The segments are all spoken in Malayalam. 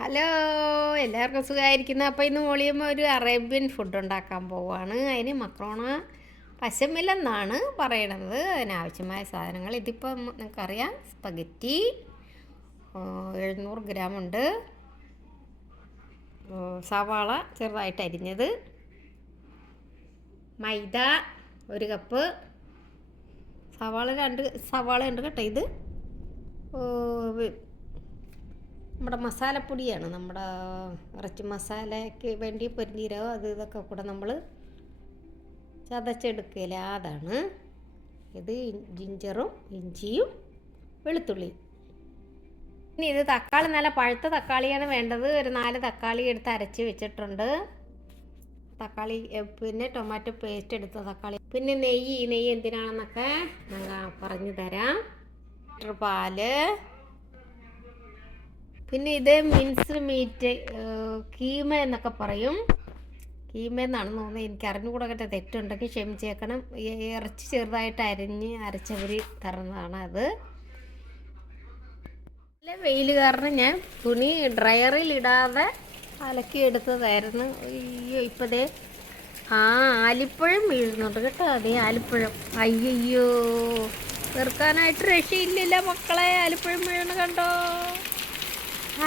ഹലോ, എല്ലാവർക്കും സുഖമായിരിക്കുന്നു. അപ്പോൾ ഇന്ന് മോളിയമ്മ ഒരു അറേബ്യൻ ഫുഡ് ഉണ്ടാക്കാൻ പോവുകയാണ്. അതിന് മക്രോണ പശമില്ലെന്നാണ് പറയണത്. അതിനാവശ്യമായ സാധനങ്ങൾ ഇതിപ്പോൾ നിങ്ങൾക്കറിയാം. സ്പഗറ്റി 700 ഗ്രാം ഉണ്ട്, സവാള ചെറുതായിട്ട് അരിഞ്ഞത്, മൈദ 1 കപ്പ്, സവാള ഉണ്ട് കേട്ടോ. ഇത് നമ്മുടെ മസാലപ്പൊടിയാണ്, നമ്മുടെ ഇറച്ചി മസാലയ്ക്ക് വേണ്ടി പൊരിഞ്ഞീരകം ഇതൊക്കെ കൂടെ നമ്മൾ ചതച്ചെടുക്കില്ല, അതാണ് ഇത്. ജിഞ്ചറും ഇഞ്ചിയും വെളുത്തുള്ളിയും. ഇനി ഇത് തക്കാളി, നല്ല പഴുത്ത തക്കാളിയാണ് വേണ്ടത്. ഒരു 4 തക്കാളി എടുത്ത് അരച്ച് വെച്ചിട്ടുണ്ട്. തക്കാളി, പിന്നെ ടൊമാറ്റോ പേസ്റ്റ് എടുത്ത തക്കാളി, പിന്നെ നെയ്യ് എന്തിനാണെന്നൊക്കെ ഞാൻ പറഞ്ഞു തരാം. പാല്, പിന്നെ ഇത് മിൻസ്ഡ് മീറ്റ്, കീമ എന്നൊക്കെ പറയും. കീമ എന്നാണ് തോന്നുന്നത്, എനിക്ക് അറിഞ്ഞുകൂടെ കേട്ടോ. തെറ്റുണ്ടെങ്കിൽ ക്ഷമിച്ചേക്കണം. ഇറച്ചി ചെറുതായിട്ട് അരച്ചവർ തരുന്നതാണ് അത്. നല്ല വെയിൽ കാരണം ഞാൻ തുണി ഡ്രയറിൽ ഇടാതെ അലക്കി എടുത്തതായിരുന്നു. അയ്യോ, ഇപ്പതേ ആലിപ്പഴം വീഴുന്നുണ്ട് കേട്ടോ. അതേ ആലിപ്പഴം, അയ്യോ, വെറുക്കാനായിട്ട് രക്ഷയില്ലല്ലോ മക്കളെ. ആലിപ്പഴം വീഴണ കണ്ടോ?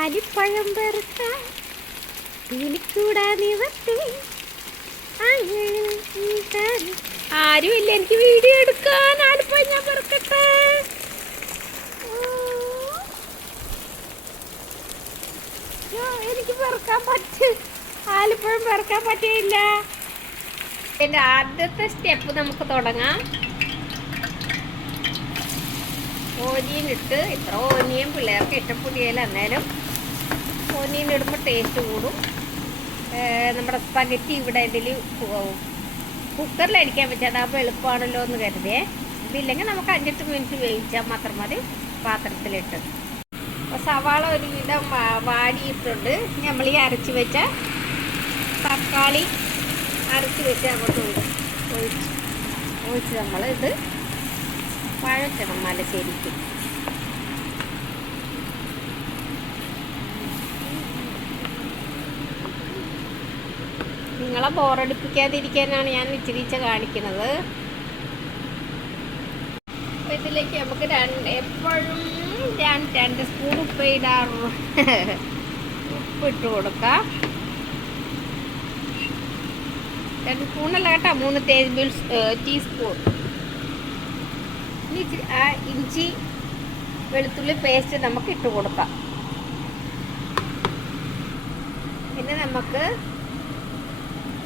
ആലിപ്പഴം വെറുക്കാൻ കൂടാ നിവർത്തി. ആരുമില്ല എനിക്ക് വീഡിയോ എടുക്കാൻ. ആലിപ്പഴം ഞാൻ വെറുക്കട്ടെ. എനിക്ക് വെറുക്കാൻ ആലിപ്പഴം വെറുക്കാൻ പറ്റിയില്ല. എൻ്റെ ആദ്യത്തെ സ്റ്റെപ്പ് നമുക്ക് തുടങ്ങാം. ഓനിയൻ ഇട്ട്, ഇത്ര ഓനിയൻ പിള്ളേർക്ക് ഇഷ്ടപ്പെടില്ല, എന്നാലും ഓനിയൻ ഇടുമ്പോൾ ടേസ്റ്റ് കൂടും. നമ്മുടെ സ്പഗറ്റി ഇവിടെ ഇതിൽ കുക്കറിൽ അടിക്കാൻ പറ്റും, അതാകുമ്പോൾ എളുപ്പമാണല്ലോ എന്ന് കരുതിയേ. ഇതില്ലെങ്കിൽ നമുക്ക് 5-8 മിനിറ്റ് വേവിച്ചാൽ മാത്രം മതി പാത്രത്തിലിട്ട്. അപ്പോൾ സവാള ഒരുവിധം വാടിയിട്ടുണ്ട്. നമ്മൾ ഈ അരച്ച് വെച്ച തക്കാളി അരച്ച് വെച്ച് അങ്ങോട്ട് ഒഴിച്ച് നമ്മൾ ഇത് വഴറ്റണം നല്ല ശരിക്കും. നിങ്ങളെ ബോറടിപ്പിക്കാതിരിക്കാനാണ് ഞാൻ ഇച്ചിരിച്ച കാണിക്കുന്നത്. അപ്പോൾ ഇതിലേക്ക് നമുക്ക് എപ്പോഴും 2 സ്പൂൺ ഉപ്പ് ഇടാറുള്ളൂ. ഉപ്പിട്ട് കൊടുക്കാം. 2 സ്പൂണല്ല കേട്ടോ, 3 ടീസ്പൂൺ. ഇഞ്ചി വെളുത്തുള്ളി പേസ്റ്റ് നമുക്ക് ഇട്ട് കൊടുക്കാം. പിന്നെ നമുക്ക്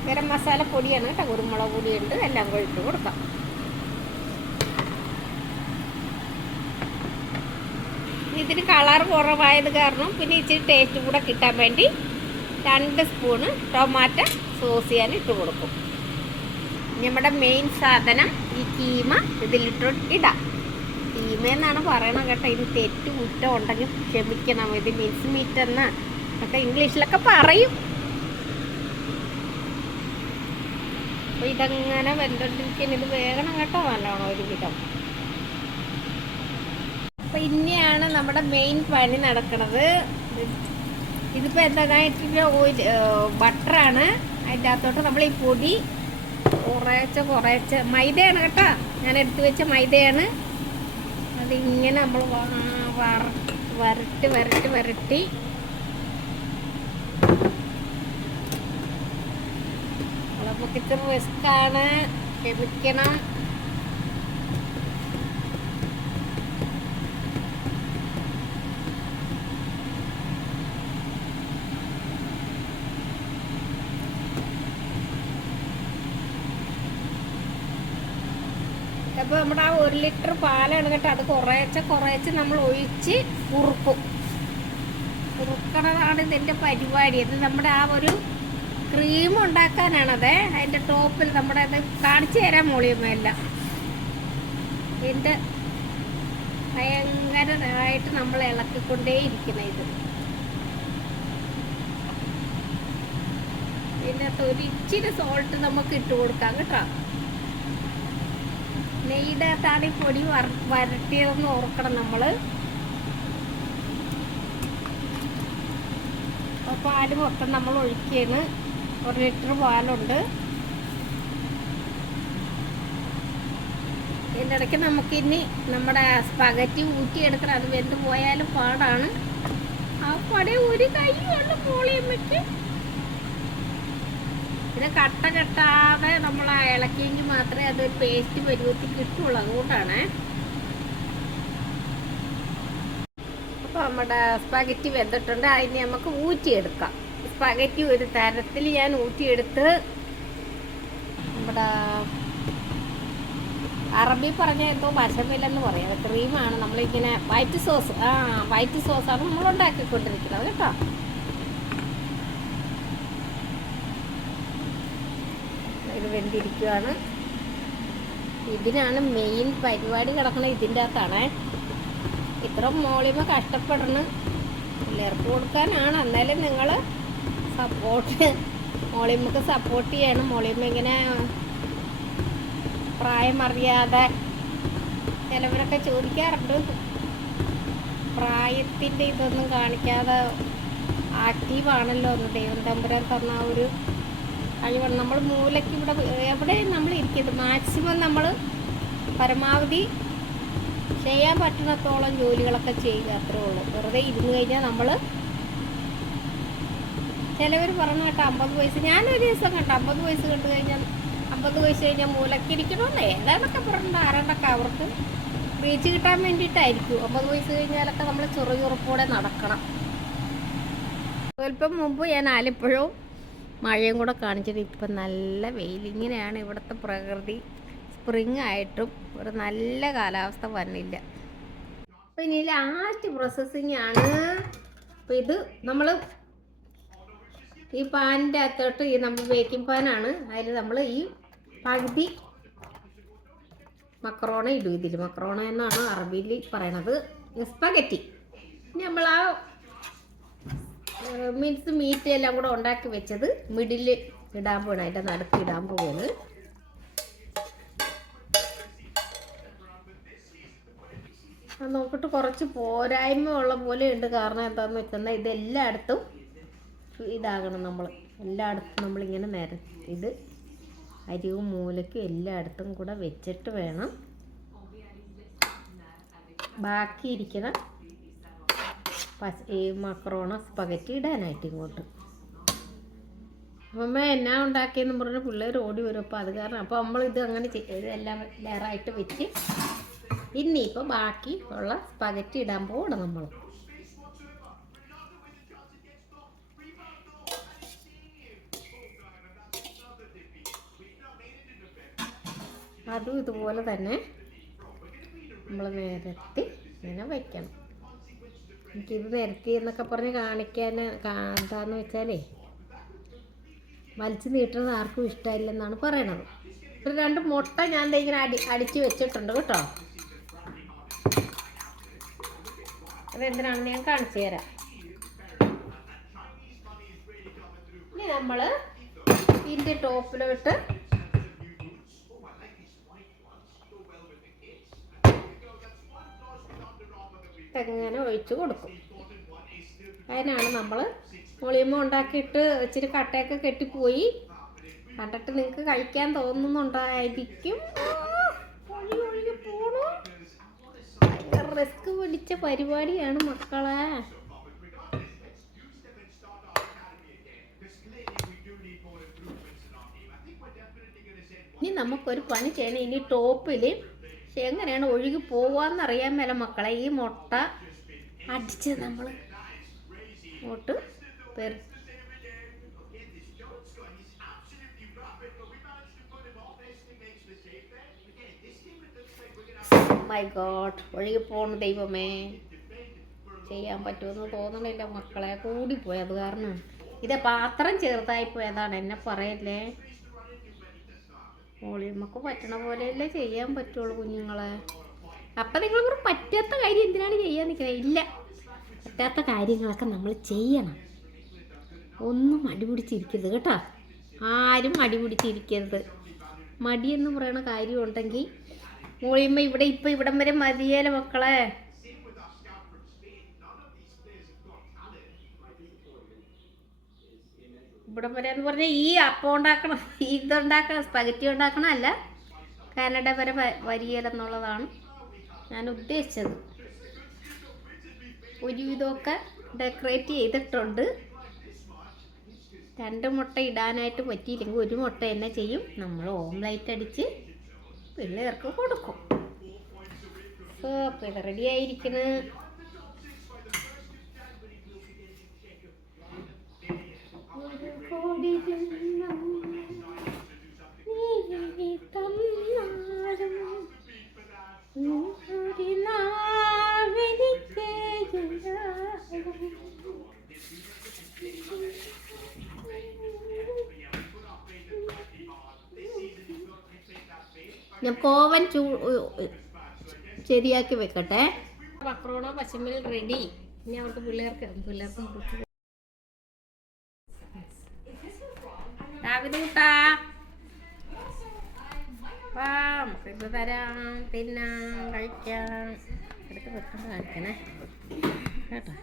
ഗരം മസാല പൊടിയാണ് കേട്ടോ, കുരുമുളക് പൊടിയുണ്ട്, എല്ലാം കൂടി ഇട്ട് കൊടുക്കാം. ഇതിന് കളർ കുറവായത് കാരണം പിന്നെ ഇച്ചിരി ടേസ്റ്റ് കൂടെ കിട്ടാൻ വേണ്ടി 2 സ്പൂണ് ടൊമാറ്റോ സോസ് ഞാൻ ഇട്ട് കൊടുക്കും. നമ്മുടെ മെയിൻ സാധനം ഈ കീമ ഇതിലിട്ട് ഇടാം. കീമ എന്നാണ് പറയണത് കേട്ടോ. ഇത് തെറ്റ് കുറ്റം ഉണ്ടെങ്കിൽ ക്ഷമിക്കണം. ഇത് മിൻസ് മീറ്റ് എന്ന് ഒക്കെ ഇംഗ്ലീഷിലൊക്കെ പറയും. അപ്പോൾ ഇതങ്ങനെ വെന്തൊണ്ടിരിക്കാൻ ഇത് വേഗണം കേട്ടോ, നല്ലോണം ഒരു വിധം. അപ്പോൾ ഇനിയാണ് നമ്മുടെ മെയിൻ പണി നടക്കുന്നത്. ഇതിപ്പോൾ എന്താ ഓയിൽ, ബട്ടറാണ്. അതിൻ്റെ അകത്തോട്ട് നമ്മൾ ഈ പൊടി കുറേശ്ശെ മൈദയാണ് കേട്ടോ, ഞാൻ എടുത്തു വെച്ച മൈദയാണ്. അതിങ്ങനെ നമ്മൾ വരട്ടി നമുക്ക് ഇത്തിരി റിസ്ക്കാണ്, ക്ഷമിക്കണം. അപ്പോൾ നമ്മുടെ 1 ലിറ്റർ പാലാണ് കേട്ടോ. അത് കുറേശ്ശെ നമ്മൾ ഒഴിച്ച് കുറുക്കണതാണ് ഇതിൻ്റെ പരിപാടി. ഇത് നമ്മുടെ ഒരു ക്രീം ഉണ്ടാക്കാനാണത്. അതിൻ്റെ ടോപ്പിൽ നമ്മുടെ അത് കാണിച്ചു തരാൻ മോളിയമ്മയെല്ലാം. ഇതിൻ്റെ ഭയങ്കരമായിട്ട് നമ്മൾ ഇളക്കിക്കൊണ്ടേയിരിക്കണം. ഇത് ഇതിനകത്ത് ഒരു ഇച്ചിരി സോൾട്ട് നമുക്ക് ഇട്ട് കൊടുക്കാം കേട്ടോ. നെയ്യുടെ അകത്താണ് ഈ പൊടി വരട്ടിയതെന്ന് ഓർക്കണം നമ്മൾ. പാല് മൊത്തം നമ്മൾ ഒഴിക്കുകയാണ്. 1 ലിറ്റർ പാലുണ്ട്. ഇതിൻ്റെ ഇടയ്ക്ക് നമുക്കിനി നമ്മുടെ സ്പഗറ്റി ഊറ്റിയെടുക്കണം. അത് വെന്ത് പോയാലും പാടാണ്. ആ പടേ ഒരു കൈയുള്ള പോളിയമ്മയ്ക്ക് ഇത് കട്ട കെട്ടാതെ നമ്മൾ ഇളക്കിയെങ്കിൽ മാത്രമേ അതൊരു പേസ്റ്റ് പരുവത്തിൽ കിട്ടുള്ളൂ. അതുകൊണ്ടാണ്. അപ്പോൾ നമ്മുടെ സ്പഗറ്റി വെന്തിട്ടുണ്ട്. അതിന് നമുക്ക് ഊറ്റിയെടുക്കാം. സ്പഗറ്റി ഒരു തരത്തിൽ ഞാൻ ഊറ്റിയെടുത്ത് നമ്മുടെ അറബി പറഞ്ഞ എന്തോ ബശമില്ലെന്ന് പറയാം. ക്രീമാണ് നമ്മളിങ്ങനെ വൈറ്റ് സോസാണ് നമ്മൾ ഉണ്ടാക്കിക്കൊണ്ടിരിക്കുന്നത് കേട്ടോ. ഇത് വെന്തിരിക്കുകയാണ്. ഇതിനാണ് മെയിൻ പരിപാടി കിടക്കുന്നത്. ഇതിൻ്റെ അകത്താണ് ഇത്ര മോളിമ കഷ്ടപ്പെടണം. പിള്ളേർക്ക് കൊടുക്കാനാണ്. എന്നാലും നിങ്ങൾ മോളിമക്ക് സപ്പോർട്ട് ചെയ്യണം. മോളിമ ഇങ്ങനെ പ്രായമറിയാതെ ചിലവരൊക്കെ ചോദിക്കാറുണ്ട്. പ്രായത്തിൻ്റെ ഇതൊന്നും കാണിക്കാതെ ആക്റ്റീവാണല്ലോ എന്ന് ദൈവം തമ്പുരാൻ തന്ന ഒരു കഴിവാണ്. നമ്മൾ മൂലയ്ക്ക് എവിടെ നമ്മൾ ഇരിക്കുന്നത് മാക്സിമം നമ്മൾ പരമാവധി ചെയ്യാൻ പറ്റുന്നിടത്തോളം ജോലികളൊക്കെ ചെയ്യുക. അത്രേ ഉള്ളൂ. വെറുതെ ഇരുന്ന് കഴിഞ്ഞാൽ നമ്മൾ ചിലവർ പറഞ്ഞ കേട്ടോ 50 വയസ്സ്. ഞാനൊരു ദിവസം കേട്ടോ 50 വയസ്സ് കണ്ടു കഴിഞ്ഞാൽ 50 വയസ്സ് കഴിഞ്ഞാൽ മൂലക്കിരിക്കണമെന്ന് ഏതാണ്ടൊക്കെ പറഞ്ഞിട്ട് ആരാണ്ടൊക്കെ അവർക്ക് റീച്ച് കിട്ടാൻ വേണ്ടിയിട്ടായിരിക്കും. 50 വയസ്സ് കഴിഞ്ഞാലൊക്കെ നമ്മൾ ചുറുചുറുപ്പോടെ നടക്കണം. സ്വല്പം മുമ്പ് ഞാൻ ആലപ്പുഴവും മഴയും കൂടെ കാണിച്ചത്. ഇപ്പം നല്ല വെയിൽ. ഇങ്ങനെയാണ് ഇവിടുത്തെ പ്രകൃതി. സ്പ്രിങ് ആയിട്ടും ഒരു നല്ല കാലാവസ്ഥ വന്നില്ല. അപ്പം ഇനി ലാസ്റ്റ് പ്രോസസ്സിങ് ആണ്. അപ്പം ഇത് നമ്മൾ ഈ പാനിൻ്റെ അകത്തോട്ട് ഈ നമ്മൾ ബേക്കിംഗ് പാനാണ്. അതിൽ നമ്മൾ ഈ പകുതി മക്രോണ ഇടും. ഇതിൽ മക്രോണ എന്നാണ് അറബിയിൽ പറയണത്. സ്പഗറ്റി നമ്മൾ ആ മീറ്റ് എല്ലാം കൂടെ ഉണ്ടാക്കി വെച്ചത് മിഡിൽ ഇടാൻ പോകണം. അതിൻ്റെ നടുക്ക് ഇടാൻ പോകുന്നത്. അത് നോക്കിയിട്ട് കുറച്ച് പോരായ്മ ഉള്ള പോലെ ഉണ്ട്. കാരണം എന്താണെന്ന് വെച്ചാൽ ഇതെല്ലായിടത്തും ഇതാകണം. നമ്മൾ എല്ലായിടത്തും നമ്മളിങ്ങനെ ഇത് അരിവും മൂലയ്ക്കും എല്ലായിടത്തും കൂടെ വെച്ചിട്ട് വേണം ബാക്കിയിരിക്കുന്ന ഈ മക്രോണ സ്പഗറ്റി ഇടാനായിട്ട് ഇങ്ങോട്ട്. അമ്മ എന്നാ ഉണ്ടാക്കിയെന്ന് പറഞ്ഞാൽ പിള്ളേർ ഓടി വരും. അപ്പോൾ അത് കാരണം അപ്പോൾ നമ്മളിത് അങ്ങനെ ഇതെല്ലാം ലെയറായിട്ട് വെച്ച് ഇനിയിപ്പോൾ ബാക്കി ഉള്ള സ്പഗറ്റി ഇടാൻ പോകണം നമ്മൾ. അതും ഇതുപോലെ തന്നെ നമ്മൾ നിരത്തി ഇങ്ങനെ വയ്ക്കണം. എനിക്കിത് നിരത്തി എന്നൊക്കെ പറഞ്ഞ് കാണിക്കാൻ എന്താന്ന് വെച്ചാലേ വലിച്ചു നീട്ടുന്നത് ആർക്കും ഇഷ്ടമില്ലെന്നാണ് പറയണത്. ഒരു 2 മുട്ട ഞാൻ ഇങ്ങനെ അടിച്ച് വെച്ചിട്ടുണ്ട് കേട്ടോ. അതെന്തിനാണെന്ന് ഞാൻ കാണിച്ചു തരാം. ഇനി നമ്മൾ ഇതിൻ്റെ ടോപ്പിലോട്ട് ഇങ്ങനെ ഒഴിച്ച് കൊടുക്കും. അതിനാണ് നമ്മൾ ഒളിയമ്മ ഉണ്ടാക്കിയിട്ട് ഇച്ചിരി കട്ടയൊക്കെ കെട്ടിപ്പോയി. കണ്ടിട്ട് നിങ്ങൾക്ക് കഴിക്കാൻ തോന്നുന്നുണ്ടായിരിക്കും. ഒഴുകി പോണു. ഭയങ്കര റിസ്ക് പിടിച്ച പരിപാടിയാണ് മക്കളെ. ഇനി നമുക്കൊരു പണി ചെയ്യണം. ഇനി ടോപ്പിൽ എങ്ങനെയാണ് ഒഴുകി പോവാന്നറിയാൻ മേല മക്കളെ. ഈ മുട്ട അടിച്ച് നമ്മൾ ഇങ്ങോട്ട് മൈ ഗോഡ്, ഒഴുകി പോണു. ദൈവമേ, ചെയ്യാൻ പറ്റുമെന്ന് തോന്നണില്ല മക്കളെ. കൂടിപ്പോയി. അത് കാരണം ഇത് പാത്രം ചെറുതായിപ്പോയതാണ്. എന്നെ പറയല്ലേ. മോളിയമ്മക്ക് പറ്റണ പോലെയല്ലേ ചെയ്യാൻ പറ്റുള്ളൂ കുഞ്ഞുങ്ങളെ. അപ്പം നിങ്ങൾ പറ്റാത്ത കാര്യം എന്തിനാണ് ചെയ്യാൻ നിൽക്കുന്നത്? ഇല്ല, പറ്റാത്ത കാര്യങ്ങളൊക്കെ നമ്മൾ ചെയ്യണം. ഒന്നും മടി പിടിച്ചിരിക്കരുത് കേട്ടോ. ആരും മടി പിടിച്ചിരിക്കരുത്. മടിയെന്ന് പറയണ കാര്യം ഉണ്ടെങ്കിൽ മോളിയമ്മ ഇവിടം വരെ മതിയേല മക്കളെ. ഇവിടം വരെ എന്ന് പറഞ്ഞാൽ ഈ അപ്പം ഉണ്ടാക്കണം, ഇതുണ്ടാക്കണം, സ്പഗറ്റി ഉണ്ടാക്കണം അല്ല, കാനഡ വരെ വരികയില്ലെന്നുള്ളതാണ് ഞാൻ ഉദ്ദേശിച്ചത്. ഒരുവിധമൊക്കെ ഡെക്കറേറ്റ് ചെയ്തിട്ടുണ്ട്. 2 മുട്ട ഇടാനായിട്ട് പറ്റിയില്ലെങ്കിൽ 1 മുട്ട തന്നെ ചെയ്യും. നമ്മൾ ഓംലൈറ്റ് അടിച്ച് പിള്ളേർക്ക് കൊടുക്കും. സോ അപ്പോൾ ഇത് റെഡി ആയിരിക്കുന്നു. ഞാൻ കോവൻ ശരിയാക്കി വെക്കട്ടെ. മക്രോണോ പശുമിൽ റെഡി. ഇനി അവർക്ക് പിള്ളേർക്ക് രാവിലെ ഇത് തരാം, തിന്നാം, കഴിക്കാം. എടുത്ത് വെക്കാൻ കാണിക്കണേ കേട്ടോ.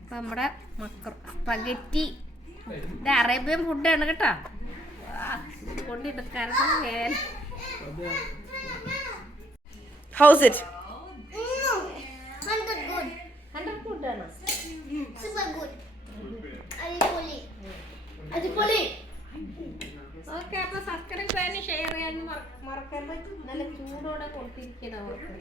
അപ്പം നമ്മുടെ സ്പഗറ്റി ഇത് അറേബ്യൻ ഫുഡാണ് കേട്ടോ. കൊണ്ടിടക്കാരുടെ വേല. How's it? 100 good. 100 ഫുഡാണോ? Super good. Adipoli. Okay, അപ്പോൾ സബ്സ്ക്രൈബ് ചെയ്യാനും ഷെയർ ചെയ്യാനും മറക്കരുത്. നല്ല ചൂടോടെ കൊടുത്തിരിക്കണം അവർക്ക്.